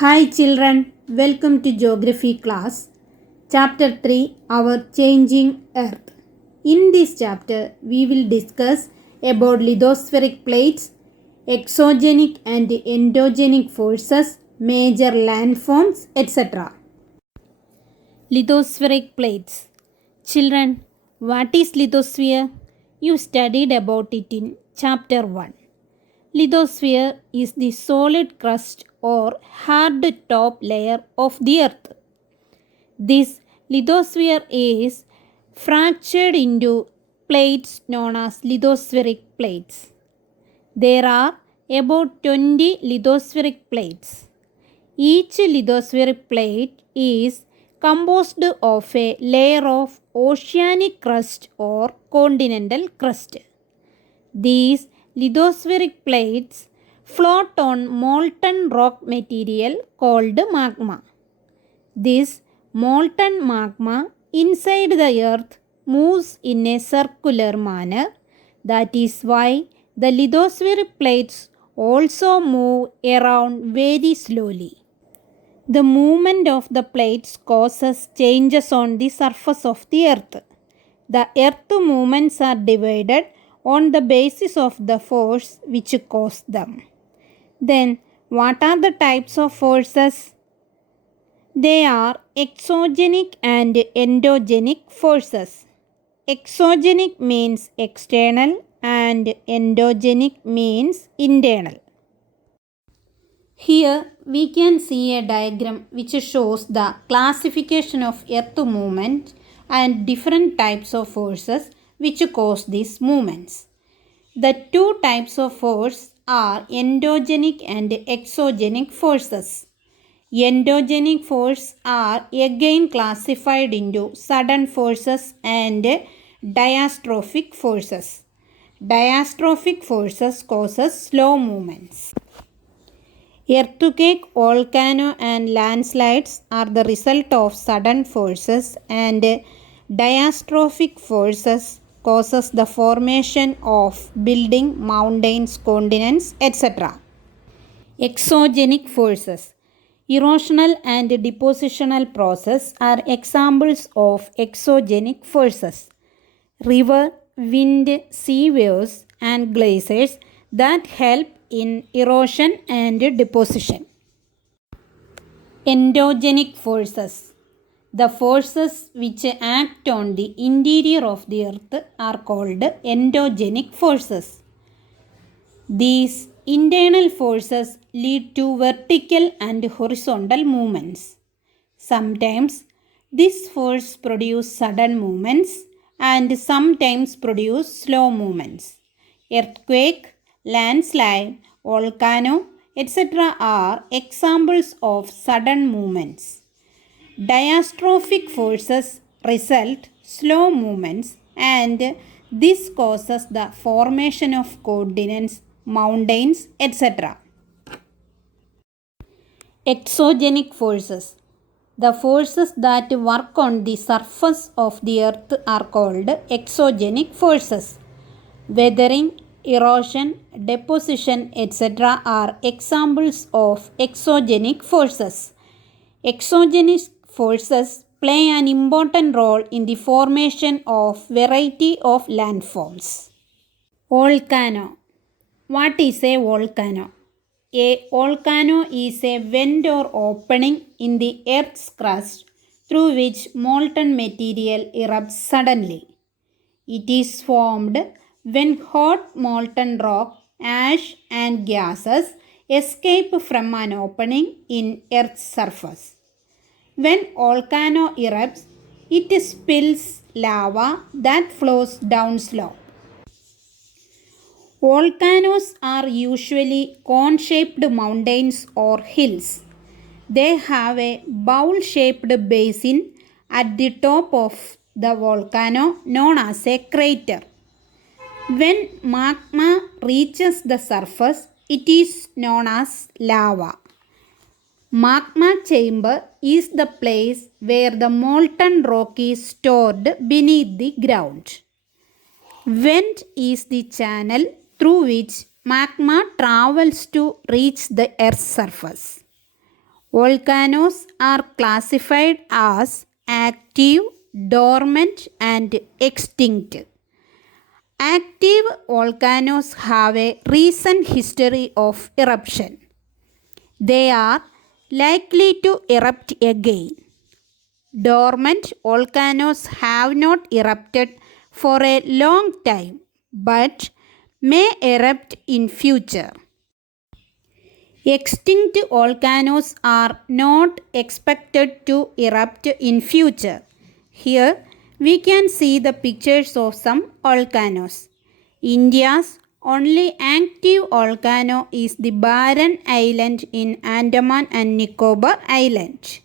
Hi children, welcome to Geography class. Chapter 3, Our Changing Earth. In this chapter, we will discuss about lithospheric plates, exogenic and endogenic forces, major landforms, etc. Lithospheric plates. Children, what is lithosphere? You studied about it in chapter 1. Lithosphere is the solid crust or hard top layer of the earth. This lithosphere is fractured into plates known as lithospheric plates. There are about 20 lithospheric plates. Each lithospheric plate is composed of a layer of oceanic crust or continental crust. These lithospheric plates float on molten rock material called magma. This molten magma inside the earth moves in a circular manner. That is why the lithospheric plates also move around very slowly. The movement of the plates causes changes on the surface of the earth. The earth movements are divided on the basis of the force which caused them. Then, what are the types of forces? They are exogenic and endogenic forces. Exogenic means external and endogenic means internal. Here we can see a diagram which shows the classification of earth movement and different types of forces which cause these movements. The two types of force are endogenic and exogenic forces. Endogenic forces are again classified into sudden forces and diastrophic forces. Diastrophic forces causes slow movements. Earthquake, volcano and landslides are the result of sudden forces, and diastrophic forces causes the formation of building, mountains, continents, etc. Exogenic forces. Erosional and depositional process are examples of exogenic forces. River, wind, sea waves and glaciers that help in erosion and deposition. Endogenic forces. The forces which act on the interior of the earth are called endogenic forces. These internal forces lead to vertical and horizontal movements. Sometimes this force produces sudden movements and sometimes produce slow movements. Earthquake, landslide, volcano, etc. are examples of sudden movements. Diastrophic forces result slow movements, and this causes the formation of continents, mountains, etc. Exogenic forces. The forces that work on the surface of the earth are called exogenic forces. Weathering, erosion, deposition, etc. are examples of exogenic forces. Exogenous forces play an important role in the formation of variety of landforms. Volcano. What is a volcano? A volcano is a vent or opening in the earth's crust through which molten material erupts suddenly. It is formed when hot molten rock, ash and gases escape from an opening in Earth's surface. When volcano erupts, it spills lava that flows downslope. Volcanoes are usually cone-shaped mountains or hills. They have a bowl-shaped basin at the top of the volcano known as a crater. When magma reaches the surface, it is known as lava. Magma chamber is the place where the molten rock is stored beneath the ground. Vent is the channel through which magma travels to reach the Earth's surface. Volcanoes are classified as active, dormant, and extinct. Active volcanoes have a recent history of eruption. They are likely to erupt again. Dormant volcanoes have not erupted for a long time but may erupt in future. Extinct volcanoes are not expected to erupt in future. Here we can see the pictures of some volcanoes. India's only active volcano is the Barren Island in Andaman and Nicobar Island.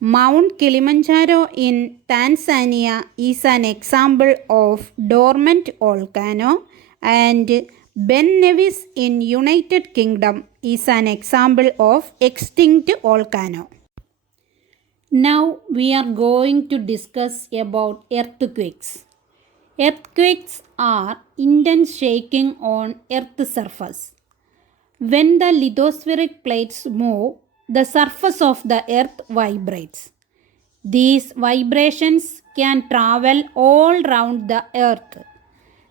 Mount Kilimanjaro in Tanzania is an example of dormant volcano, and Ben Nevis in United Kingdom is an example of extinct volcano. Now we are going to discuss about earthquakes. Earthquakes are intense shaking on earth's surface. When the lithospheric plates move, the surface of the earth vibrates. These vibrations can travel all round the earth.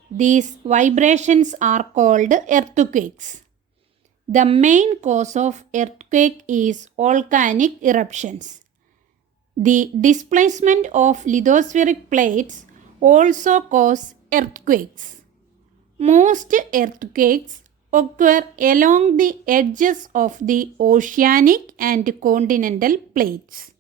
These vibrations are called earthquakes. The main cause of earthquake is volcanic eruptions. The displacement of lithospheric plates also cause earthquakes. Most earthquakes occur along the edges of the oceanic and continental plates.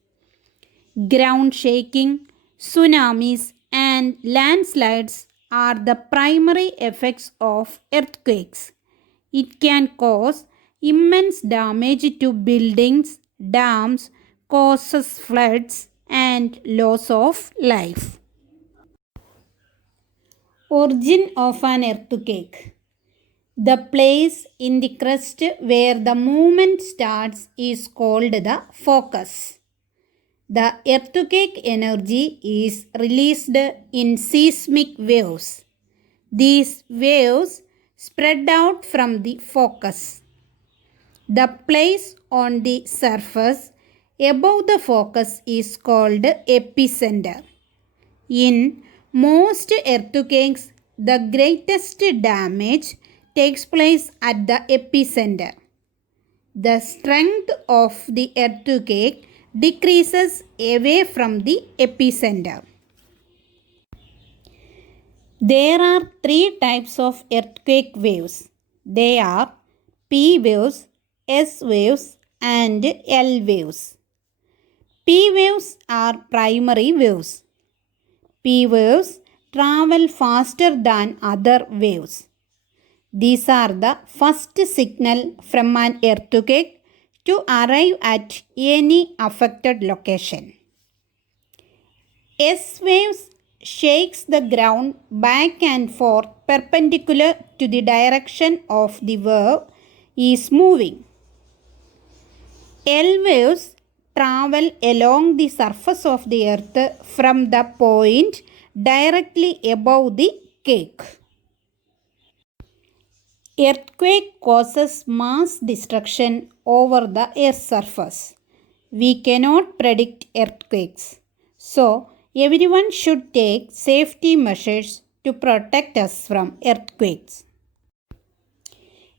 Ground shaking, tsunamis, and landslides are the primary effects of earthquakes. It can cause immense damage to buildings, dams, causes floods, and loss of life. Origin of an earthquake. The place in the crust where the movement starts is called the focus. The earthquake energy is released in seismic waves. These waves spread out from the focus. The place on the surface above the focus is called epicenter. In most earthquakes, the greatest damage takes place at the epicenter. The strength of the earthquake decreases away from the epicenter. There are three types of earthquake waves. They are P waves, S waves, and L waves. P waves are primary waves. P waves travel faster than other waves. These are the first signal from an earthquake to arrive at any affected location. S waves shakes the ground back and forth perpendicular to the direction of the wave is moving. L waves travel along the surface of the earth from the point directly above the quake. Earthquake causes mass destruction over the earth's surface. We cannot predict earthquakes, so everyone should take safety measures to protect us from earthquakes.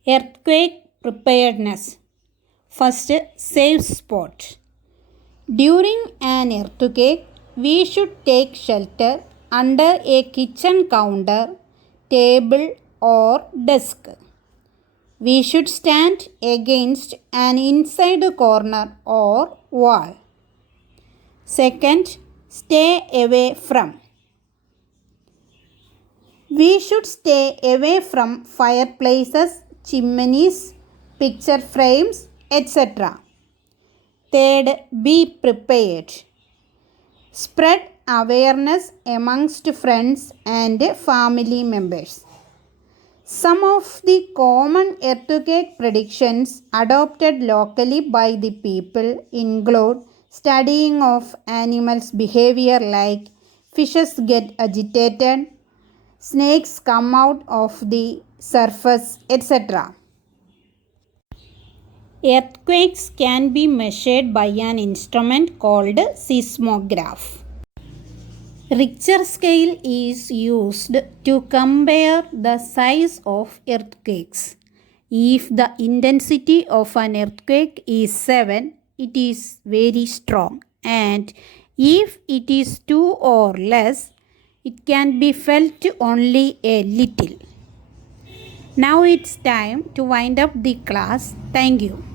Earthquake preparedness. First, safe spot. During an earthquake, we should take shelter under a kitchen counter, table, or desk. We should stand against an inside corner or wall. Second, stay away from. We should stay away from fireplaces, chimneys, picture frames, etc. Third, be prepared. Spread awareness amongst friends and family members. Some of the common earthquake predictions adopted locally by the people include studying of animals' behavior like fishes get agitated, snakes come out of the surface, etc. Earthquakes can be measured by an instrument called seismograph. Richter scale is used to compare the size of earthquakes. If the intensity of an earthquake is 7, it is very strong, and if it is 2 or less, it can be felt only a little. Now it's time to wind up the class. Thank you.